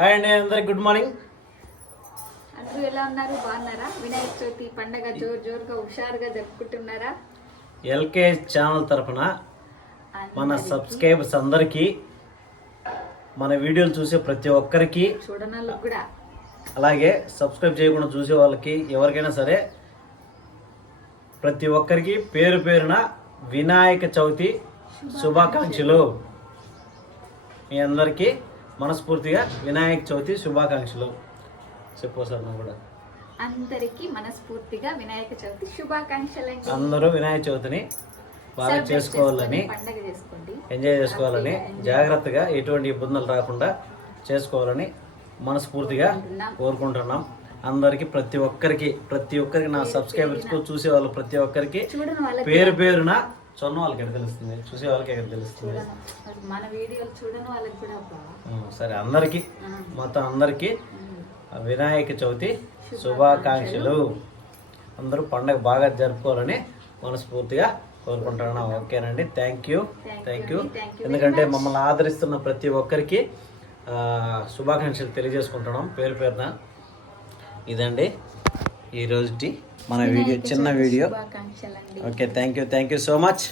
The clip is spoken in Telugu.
హాయ్ అండి అందరికి గుడ్ మార్నింగ్. అందరూ ఎలా ఉన్నారు? బాగున్నారా? వినాయక చవితి పండగ జోరు జోరుగా హుషారుగా జరుపుకుంటున్నారా? ఎల్కే ఛానల్ తరఫున మన సబ్స్క్రైబర్స్ అందరికీ మన వీడియోలు చూసే ప్రతి ఒక్కరికి చూడనాలకు కూడా. అలాగే సబ్స్క్రైబ్ చేయకుండా చూసే వాళ్ళకి ఎవరికైనా సరే ప్రతి ఒక్కరికి పేరు పేరున వినాయక చవితి శుభాకాంక్షలు. మీ అందరికీ మనస్ఫూర్తిగా వినాయక చవితి శుభాకాంక్షలు. చెప్పు సార్ నువ్వు కూడా. అందరికీ మనస్ఫూర్తిగా వినాయక చవితి శుభాకాంక్షలండి. అందరూ వినాయక చవితిని బాగా చేసుకోవాలని ఎంజాయ్ చేసుకోవాలని జాగ్రత్తగా ఎటువంటి ఇబ్బందులు రాకుండా చేసుకోవాలని మనస్ఫూర్తిగా కోరుకుంటున్నాం. అందరికి ప్రతి ఒక్కరికి ప్రతి ఒక్కరికి నా సబ్స్క్రైబర్స్ చూసే వాళ్ళు ప్రతి ఒక్కరికి పేరు పేరున చొన్న వాళ్ళకి ఎక్కడ తెలుస్తుంది? చూసే వాళ్ళకి ఎక్కడ తెలుస్తుంది? మన వీడియోలు చూడని వాళ్ళకి కూడా సరే అందరికి. మొత్తం అందరికి. వినాయక చవితి శుభాకాంక్షలు. అందరూ పండగ బాగా జరుపుకోవాలని మనస్ఫూర్తిగా కోరుకుంటున్నాం ఓకేనండి. థ్యాంక్ యూ థ్యాంక్ యూ ఎందుకంటే మమ్మల్ని ఆదరిస్తున్న ప్రతి ఒక్కరికి శుభాకాంక్షలు తెలియజేసుకుంటున్నాం. పేరు పేరున ఇదండి. ఈ రోజుటి మన వీడియో చిన్న video. Okay thank you thank you so much